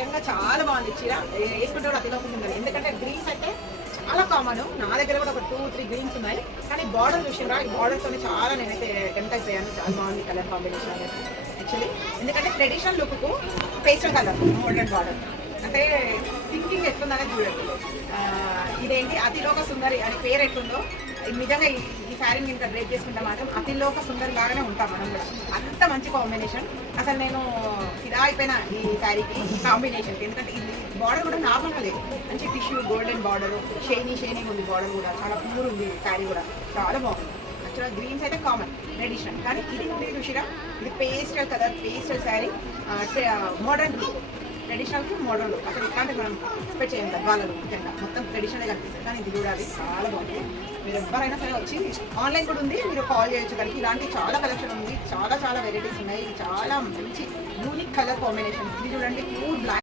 నిజంగా చాలా బాగుంది చీర. వేసుకుంటే కూడా అతిలోపం ఉంది. ఎందుకంటే గ్రీన్స్ అయితే చాలా కామన్. నా దగ్గర కూడా ఒక 2-3 గ్రీన్స్ ఉన్నాయి. కానీ బార్డర్ విషయంలో ఈ బార్డర్తో చాలా నేనైతే టెంప్ట్ అయిపోయాను. చాలా బాగుంది కలర్ కాంబినేషన్ అనేది యాక్చువల్లీ. ఎందుకంటే traditional look pastel colour modern border అంటే థింకింగ్ ఎట్లుందనేది చూడండి. ఇదేంటి అతిలోక సుందరి అని పేరు ఎట్లుందో నిజంగా ఈ శారీని ఇంకా డ్రేప్ చేసుకుంటే మాత్రం అతిలోక సుందరి లాగానే ఉంటాం మనం కూడా. అంత మంచి కాంబినేషన్. అసలు నేను ఫిదా అయిపోయిన ఈ శారీకి కాంబినేషన్కి. ఎందుకంటే ఇది బార్డర్ కూడా నార్మల్గా లేదు, మంచి టిష్యూ గోల్డెన్ బార్డర్, షైనీ ఉంది బార్డర్ కూడా, చాలా ప్యూర్ ఉంది శారీ కూడా, చాలా బాగుంది. యాక్చువల్గా గ్రీన్స్ అయితే కామన్ ట్రెడిషనల్, కానీ ఇది చూసిరా ఇది pastel colour, pastel sari, modern look, ట్రెడిషనల్కి మోడర్న్ లుక్. అసలు ఇట్లాంటి మనం ఎక్స్పెక్ట్ చేయండి గద్వాలలో ముఖ్యంగా మొత్తం ట్రెడిషనల్గా కనిపిస్తుంది. కానీ ఇది చూడాలి చాలా బాగుంది. మీరు ఎవరైనా సరే వచ్చి ఆన్లైన్ కూడా ఉంది, మీరు కాల్ చేయొచ్చు. కానీ ఇలాంటి చాలా కలెక్షన్ ఉంది, చాలా వెరైటీస్ ఉన్నాయి. చాలా మంచి యూనిక్ కలర్ కాంబినేషన్. ఇది చూడండి ప్యూర్ బ్లాక్.